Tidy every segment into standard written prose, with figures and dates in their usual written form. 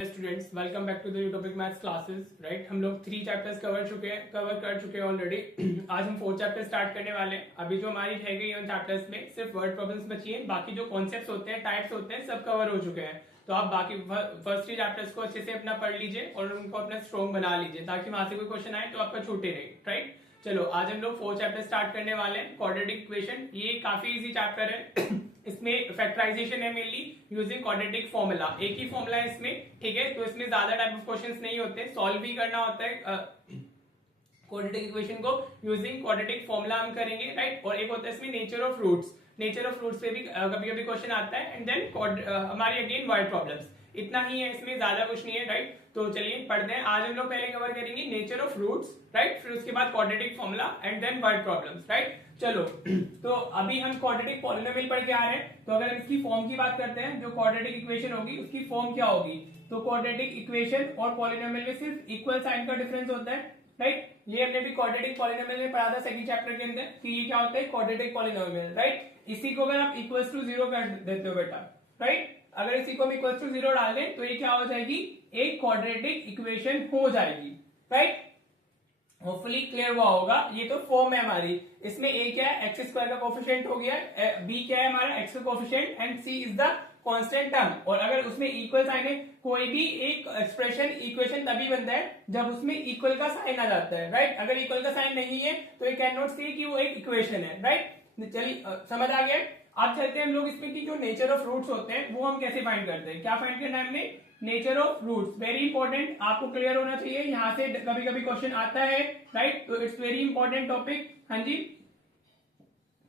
Students, welcome back to the utopic maths classes. Right, हम लोग 3 chapters cover कर चुके हैं ऑलरेडी। आज हम 4 चैप्टर स्टार्ट करने वाले हैं। अभी जो हमारी रह गई है उन चैप्टर्स में सिर्फ वर्ड प्रॉब्लम्स बची हैं, बाकी जो कॉन्सेप्ट्स होते हैं, टाइप्स होते हैं, सब कवर हो चुके हैं। तो आप बाकी फर्स्ट 3 चैप्टर्स को अच्छे से अपना पढ़ लीजिए और उनको अपना स्ट्रॉन्ग बना लीजिए, ताकि वहां से कोई क्वेश्चन आए तो आपका छूटे नहीं। राइट, चलो आज हम लोग 4 चैप्टर स्टार्ट करने वाले हैं। क्वाड्रेटिक इक्वेशन, ये काफी इजी चैप्टर है। इसमें फैक्टराइजेशन है मेनली यूजिंग क्वाड्रेटिक फॉर्मूला। एक ही फॉर्मूला है इसमें, ठीक है। तो इसमें ज्यादा टाइप ऑफ क्वेश्चंस नहीं होते, सॉल्व भी करना होता है। क्वाड्रेटिक इक्वेशन को यूजिंग क्वाड्रेटिक फॉर्मूला हम करेंगे, राइट। और एक होता है इसमें nature of roots. Nature of roots पे भी कभी कभी क्वेश्चन आता है। एंड देन हमारी अगेन वर्ड प्रॉब्लम्स। इतना ही है इसमें, ज्यादा कुछ नहीं है, राइट। तो चलिए पढ़ते हैं। आज हम लोग पहले कवर करेंगे नेचर ऑफ रूट्स, राइट। फिर उसके बाद quadratic formula and then word problems, right. चलो, तो अभी हम क्वाड्रेटिक पॉलिनोमियल पढ़ के आ रहे हैं। तो अगर इसकी फॉर्म की बात करते हैं, जो क्वाड्रेटिक इक्वेशन होगी उसकी फॉर्म क्या होगी। तो क्वाड्रेटिक इक्वेशन और पॉलिनोमियल में सिर्फ इक्वल साइन का डिफरेंस होता है, राइट। ये हमने भी क्वाड्रेटिक पॉलिनोमियल में पढ़ा था सेकंड चैप्टर के अंदर कि ये क्या होता है, क्वाड्रेटिक पॉलिनोमियल, राइट। इसी को अगर आप इक्वल्स टू 0 कर देते हो बेटा, राइट, अगर इसी को हम इक्वल्स टू 0 डाल दें तो ये क्या हो जाएगी, एक क्वाड्रेटिक इक्वेशन हो जाएगी, राइट। होपफुली क्लियर हुआ होगा। ये तो फॉर्म है हमारी। इसमें ए क्या है, एक्स स्क्वायर का कोफिशिएंट हो गया, बी क्या है हमारा, एक्स का coefficient, and C is the constant term. और अगर उसमें इक्वल साइन है, कोई भी एक एक्सप्रेशन इक्वेशन तभी बनता है जब उसमें इक्वल का साइन आ जाता है, राइट। अगर इक्वल का साइन नहीं है तो ये कैन नॉट से कि वो एक इक्वेशन है, राइट। चलिए समझ आ गया। अब चलते हैं हम लोग इसमें कि जो नेचर ऑफ रूट्स होते हैं वो हम कैसे फाइंड करते हैं। क्या फाइंड करना है हमने, nature of roots. Very important, आपको क्लियर होना चाहिए, यहां से कभी कभी क्वेश्चन आता है, राइट। तो इट्स वेरी इंपॉर्टेंट टॉपिक। हाँ जी,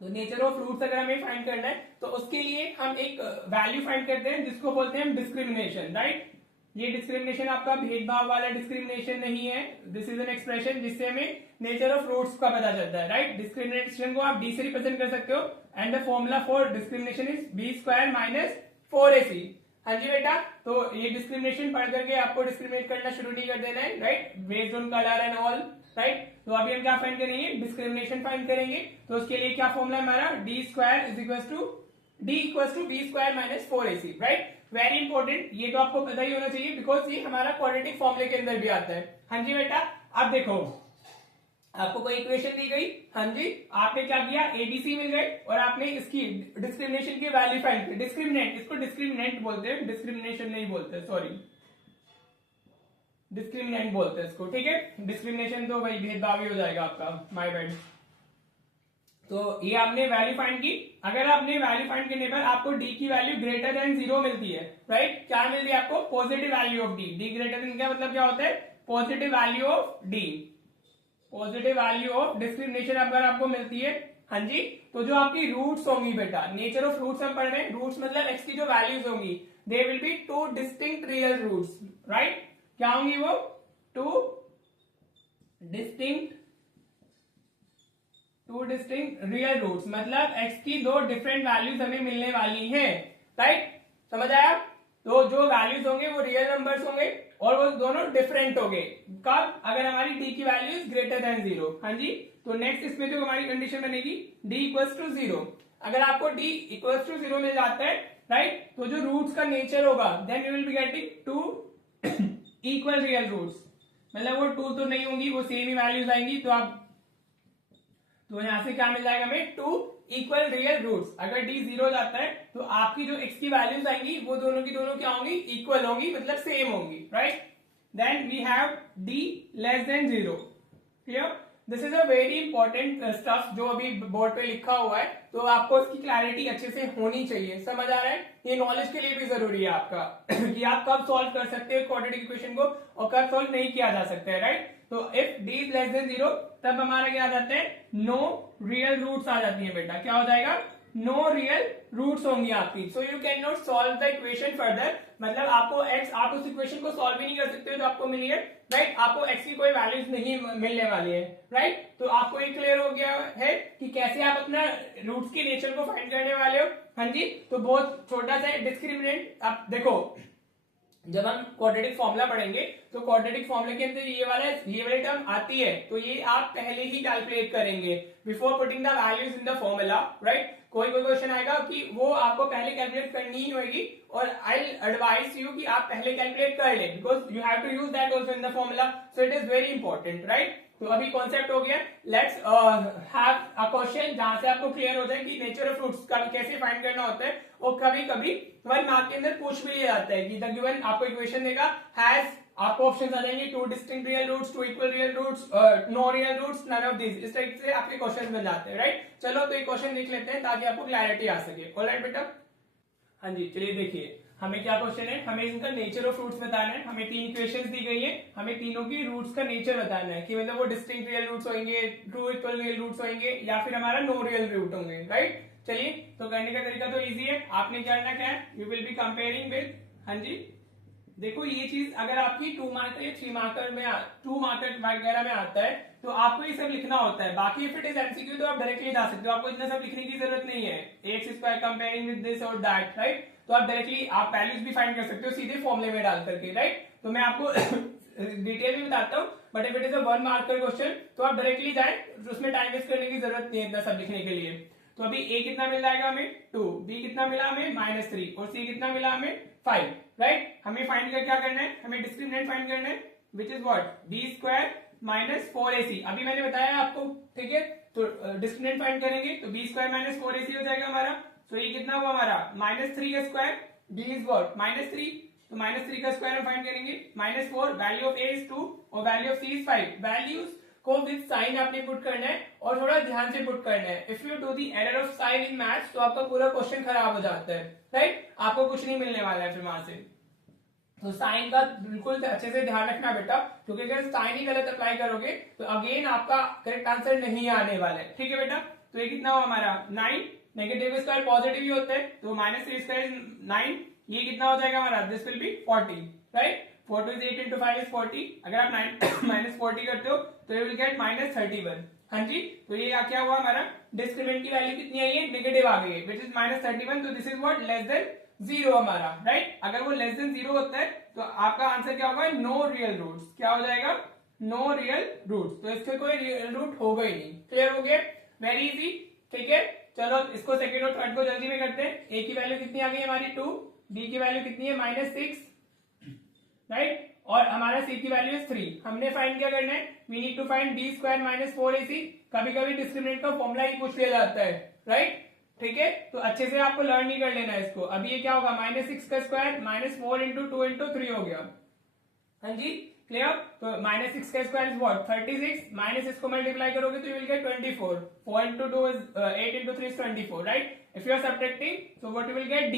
तो नेचर ऑफ रूट्स अगर हमें फाइंड करना है तो उसके लिए हम एक वैल्यू फाइंड करते हैं जिसको बोलते हैं डिस्क्रिमिनेशन, राइट। ये डिस्क्रिमिनेशन आपका भेदभाव वाला डिस्क्रिमिनेशन नहीं है। दिस इज एन एक्सप्रेशन जिससे हमें नेचर ऑफ रूट्स का पता चलता है, राइट। डिस्क्रिमिनेशन को आप डी से रिप्रेजेंट कर सकते हो and the formula for discrimination is B square minus 4ac। हाँ जी बेटा, तो ये डिस्क्रिमिनेशन पढ़ करके आपको डिस्क्रिमिनेट करना शुरू नहीं कर देना है, right, based on colour and all, right. तो अभी हम क्या फाइंड करेंगे, डिस्क्रिमिनेशन फाइंड करेंगे। तो उसके लिए क्या फॉर्मूला है हमारा, D square is equal to B square minus 4ac, right. Very important, ये तो आपको पता ही होना चाहिए बिकॉज ये हमारा क्वाड्रेटिक फॉर्मूले के अंदर भी आता है। हाँ जी बेटा, अब देखो आपको कोई इक्वेशन दी गई, हाँ जी, आपने क्या किया, एबीसी मिल गए और आपने इसकी डिस्क्रिमिनेशन की वैल्यू फाइंड की। डिस्क्रिमिनेंट, इसको डिस्क्रिमिनेंट बोलते हैं, डिस्क्रिमिनेशन नहीं बोलते, सॉरी, डिस्क्रिमिनेंट बोलते हैं इसको, ठीक है। डिस्क्रिमिनेशन तो भाई भेदभाव ही हो जाएगा आपका, माय बैड। तो ये आपने वैल्यू फाइंड की। अगर आपने वैल्यू फाइंड करने पर आपको डी की वैल्यू ग्रेटर देन 0 मिलती है, राइट। क्या मिलती है आपको, positive value of D. D greater than क्या मतलब क्या होता है, positive value of D, positive value of discrimination अगर आपको मिलती है, हाँ जी। तो जो आपकी रूट्स होंगी बेटा, नेचर ऑफ रूट्स हम पढ़ रहे हैं, रूट्स मतलब एक्स की जो वैल्यूज होंगी, they will be 2 distinct real roots, right. क्या होंगी वो, 2 डिस्टिंक्ट रियल रूट्स, मतलब x की 2 डिफरेंट वैल्यूज हमें मिलने वाली हैं, राइट। समझ आया। तो जो वैल्यूज होंगे वो रियल नंबर्स होंगे और वो दोनों डिफरेंट होंगे। कब, अगर हमारी d की वैल्यू इज ग्रेटर देन 0, हाँ जी। तो नेक्स्ट इसमें जो हमारी कंडीशन बनेगी, d इक्वल्स टू 0। अगर आपको d इक्वल्स टू 0 मिल जाता है, राइट, तो जो रूट्स का नेचर होगा, then you will be getting 2 equal real roots. मतलब वो 2 तो नहीं होंगी, वो सेम ही वैल्यूज आएंगी। तो यहां से क्या मिल जाएगा हमें, 2 इक्वल रियल रूट्स। अगर d 0 जाता है तो आपकी जो x की वैल्यूज आएंगी वो दोनों की दोनों क्या होंगी, इक्वल होंगी, मतलब सेम होंगी, right. Then we have d less than 0। Clear, this is a very important stuff जो अभी बोर्ड पे लिखा हुआ है, तो आपको इसकी क्लैरिटी अच्छे से होनी चाहिए। समझ आ रहा है, ये नॉलेज के लिए भी जरूरी है आपका कि आप कब सॉल्व कर सकते हो क्वाड्रेटिक इक्वेशन को और कब सॉल्व नहीं किया जा सकता है, राइट। तो if d is less than 0 तब हमारा क्या आ जाता है, नो रियल रूट्स आ जाती है बेटा। क्या हो जाएगा, नो रियल रूट्स होंगी आपकी। So you can not solve the equation further, मतलब आपको x, आप उस इक्वेशन को सॉल्व भी नहीं कर सकते हो जो आपको मिली है, राइट। आपको x की कोई वैल्यूज नहीं मिलने वाली है, राइट। तो आपको ये क्लियर हो गया है कि कैसे आप अपना रूट्स के नेचर को फाइंड करने वाले हो, हाँ जी। तो बहुत छोटा सा डिस्क्रिमिनेंट, आप देखो जब हम क्वाड्रेटिक फॉर्मूला पढ़ेंगे तो क्वाड्रेटिक फॉर्मूले के अंदर ये वाली टर्म आती है, तो ये आप पहले ही कैलकुलेट करेंगे before putting the values in the formula, right. कोई क्वेश्चन आएगा कि वो आपको पहले कैलकुलेट करनी ही होगी, और आई एडवाइस यू कि आप पहले कैलकुलेट कर ले, because you have to use that also in the formula, so it is very important, right. तो अभी कॉन्सेप्ट हो गया, लेट्स हैव अ क्वेश्चन जहां से आपको क्लियर हो जाए कि नेचर ऑफ फ्रूट्स का कैसे फाइंड करना होता है। और कभी कभी 1 मार्क के अंदर पूछ भी लिया जाता है कि द गिवन आपको इक्वेशन देगा, हैज, आपको ऑप्शन आ जाएंगे 2 distinct real roots, 2 equal real roots, no real roots, none of this, इस टाइप से आपके क्वेश्चन बन जाते हैं, राइट। चलो तो एक क्वेश्चन देख लेते हैं ताकि आपको क्लैरिटी आ सके। ऑलराइट बेटा, हाँ जी चलिए देखिए हमें क्या क्वेश्चन है, हमें इनका नेचर ऑफ रूट्स बताना है। हमें 3 इक्वेशंस दी गई है, हमें तीनों की रूट्स का नेचर बताना है कि मतलब वो डिस्टिंक्ट रियल रूट्स होंगे, ट्रू इक्वल रियल रूट्स होंगे, या फिर हमारा नो रियल रूट होंगे, राइट। चलिए तो करने का तरीका तो इजी है, आपने क्या करना क्या है, you will B comparing with, हाँ जी देखो ये चीज अगर आपकी 2 मार्कर या 3 मार्कर में 2 मार्कर वगैरह में आता है तो आपको ये सब लिखना होता है। बाकी इफ इट इज एमसीक्यू तो आप डायरेक्टली जा सकते हो, आपको इतना सब लिखने की जरूरत नहीं है, x square comparing with this और दैट, राइट। तो आप डायरेक्टली आप वैल्यूज भी फाइंड कर सकते हो सीधे फॉर्मूले में डाल करके, राइट। तो मैं आपको डिटेल में बताता हूँ, but if it is a 1 marker question तो आप डायरेक्टली जाए, उसमें टाइम वेस्ट करने की जरूरत नहीं है इतना सब लिखने के लिए। तो अभी a कितना मिल जाएगा हमें 2, b कितना मिला हमें -3 और c कितना मिला हमें 5, राइट। हमें फाइंड कर क्या करना है, हमें डिस्क्रिमिनेंट फाइंड करना है, विच इज व्हाट b स्क्वायर -4ac। अभी मैंने बताया आपको, ठीक है। तो डिस्क्रिमिनेंट फाइंड करेंगे तो b स्क्वायर -4ac हो जाएगा हमारा। तो ये कितना हुआ हमारा -3 का स्क्वायर, b इज व्हाट -3, तो -3 का स्क्वायर हम फाइंड करेंगे, -4, वैल्यू ऑफ a इज 2 और value of c is 5। Values को विद साइन आपने पुट करना है और थोड़ा ध्यान से पुट करना है। If you do the error of sign in maths तो आपका पूरा क्वेश्चन खराब हो जाता है, राइट। आपको कुछ नहीं मिलने वाला है फिर वहां से। तो साइन का बिल्कुल अच्छे से ध्यान रखना बेटा, क्योंकि अगर साइन ही गलत अप्लाई करोगे तो अगेन आपका करेक्ट आंसर नहीं आने वाला है, ठीक है बेटा। तो ये कितना हुआ हमारा 9, नेगेटिव स्क्वायर पॉजिटिव ही होता है तो -3 स्क्वायर 9, ये कितना हो जाएगा हमारा, this will be 40, right. 4 to 8 into 5 is 40, अगर आप 9 -40 करते हो तो यू विल गेट -31, हाँ जी। तो ये क्या हुआ हमारा, डिस्क्रिमिनेंट की वैल्यू कितनी आई है, नेगेटिव आ गई है, विच इज -31, तो this is what less than 0 हमारा, राइट। अगर वो लेस देन 0 होता है तो आपका आंसर क्या होगा, नो रियल रूट्स, क्या हो जाएगा, नो रियल रूट्स। तो इससे कोई रियल रूट होगा ही नहीं, क्लियर हो गया, वेरी इजी, ठीक है। चलो इसको सेकंड और थर्ड को जल्दी में करते हैं। a की वैल्यू कितनी आ गई हमारी 2, b की वैल्यू कितनी है -6, राइट, और हमारा c की वैल्यू है 3। हमने फाइंड क्या करना है, we need to find b स्क्वायर -4ac। कभी कभी डिस्क्रिमिनेंट का फॉर्मूला ही पूछ लिया जाता है, राइट, ठीक है। तो अच्छे से आपको लर्न नहीं कर लेना है इसको। अभी ये क्या होगा, -6 का स्क्वायर -4 into 2 into 3 हो गया, हाँ जी क्लियर। तो -6 का स्क्वायर इज व्हाट 36, माइनस इसको मल्टीप्लाई करोगे तो you will gate 24, 4 into 2 is 8 into 3 is 24, right. If you are subtracting so what you will get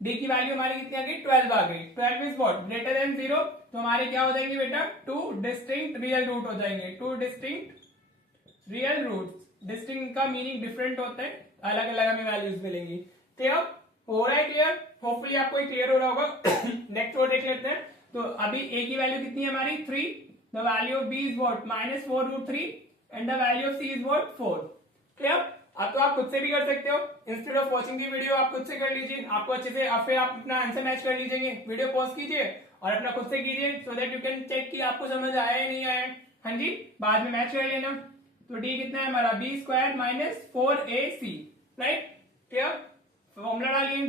d की वैल्यू हमारी कितनी आ गई 12 आ गई। 12 इज व्हाट ग्रेटर देन 0, तो हमारे क्या हो जाएंगे बेटा 2 डिस्टिंक्ट रियल रूट हो जाएंगे, 2 डिस्टिंक्ट रियल रूट्स। डिस्टिंक्ट का मीनिंग डिफरेंट होता है, अलग अलग हमें वैल्यूज मिलेंगी, क्लियर हो रहा है, क्लियर, होपफुली आपको क्लियर हो रहा होगा। नेक्स्ट वो देख लेते हैं। तो अभी a की वैल्यू कितनी है हमारी 3, the value of b is what -4√3 and the value of c is what 4, clear. अब तो आप खुद से भी कर सकते हो, instead of watching the video आप खुद से कर लीजिए, आपको अच्छे से, फिर आप अपना आंसर मैच कर लीजिए, वीडियो पॉज कीजिए और अपना खुद से कीजिए, so that you can check कि आपको समझ आया या नहीं आया, हाँ जी, बाद में मैच कर लेना। तो d कितना है हमारा b स्क्वायर -4ac, राइट, क्लियर। फॉर्मूला डालिए,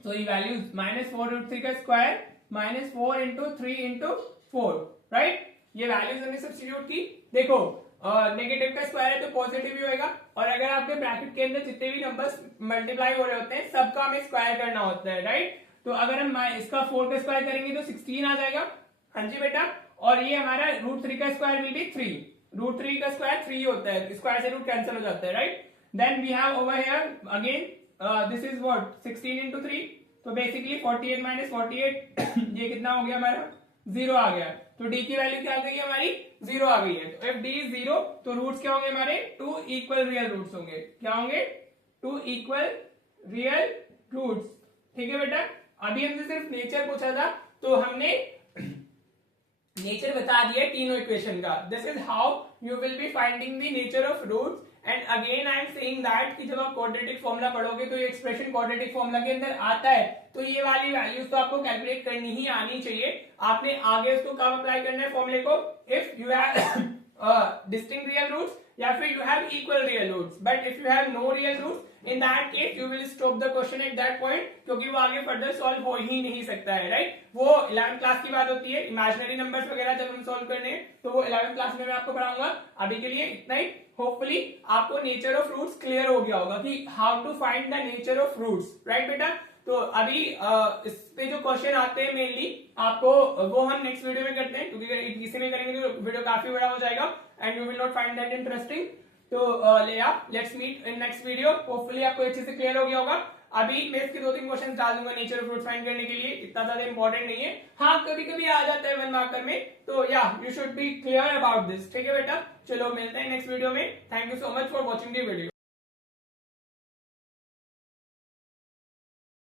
तो ये वैल्यूज -4√3 का स्क्वायर -4 into 3 into 4, राइट। ये वैल्यूज हमने सब्स्टिट्यूट की। देखो नेगेटिव का स्क्वायर है तो पॉजिटिव ही होगा, और अगर आपके ब्रैकेट के अंदर जितने भी नंबर्स मल्टीप्लाई हो रहे होते हैं सबका हमें स्क्वायर करना होता है, राइट। तो अगर हम इसका 4 का स्क्वायर करेंगे तो 16 आ जाएगा, हाँ जी बेटा। और ये हमारा √3 का स्क्वायर विल बी 3, √3 का स्क्वायर 3 होता है, स्क्वायर से रूट कैंसिल हो जाता है, right. Then we have over here again this is what 16 into 3, तो बेसिकली 48 - 48 ये कितना हो गया हमारा 0 आ गया। तो d की वैल्यू क्या आ गई है हमारी 0 आ गई है। तो if d is 0 तो रूट्स क्या होंगे हमारे 2 इक्वल रियल रूट्स होंगे, क्या होंगे 2 इक्वल रियल रूट्स, ठीक है बेटा। अभी हमसे सिर्फ नेचर पूछा था तो हमने नेचर बता दिया तीनों इक्वेशन का। This is how you will be finding the nature of roots and again I am saying that कि जब आप क्वाड्रेटिक फॉर्मूला पढ़ोगे तो ये एक्सप्रेशन क्वाड्रेटिक फॉर्मूला के अंदर आता है, तो ये वाली वैल्यूज तो आपको कैलकुलेट करनी ही आनी चाहिए। आपने आगे उसको कब अप्लाई करना है फॉर्मूले को, if you have distinct real roots या फिर you have equal real roots, but if you have no real roots in that case you will stop the question at that point, क्योंकि वो आगे फर्दर सॉल्व हो ही नहीं सकता है, right. वो 11th क्लास की बात होती है, इमेजिनरी नंबर्स वगैरह जब हम सॉल्व करने हैं तो वो 11th क्लास में मैं आपको पढ़ाऊंगा। अभी के लिए इतना ही। होपफुली आपको नेचर ऑफ फ्रूट्स क्लियर हो गया होगा कि how to find the nature of fruits, right बेटा। तो अभी इस पे जो क्वेश्चन आते हैं मेनली आपको वो हम नेक्स्ट वीडियो में करते हैं, क्योंकि अगर इसी में करेंगे तो वीडियो काफी बड़ा हो जाएगा and you will not find that interesting. तो let's meet in next video. Hopefully आपको अच्छे से क्लियर हो गया होगा। अभी मैं इसके 2-3 क्वेश्चन डाल दूंगा नेचर ऑफ फ्रूट्स फाइंड करने के लिए, इतना ज्यादा इंपॉर्टेंट नहीं है। हाँ कभी कभी आ जाता है 1 मार्कर में, तो या you should be clear about this, ठीक है बेटा। चलो मिलते हैं नेक्स्ट वीडियो में। Thank you so much for watching the video.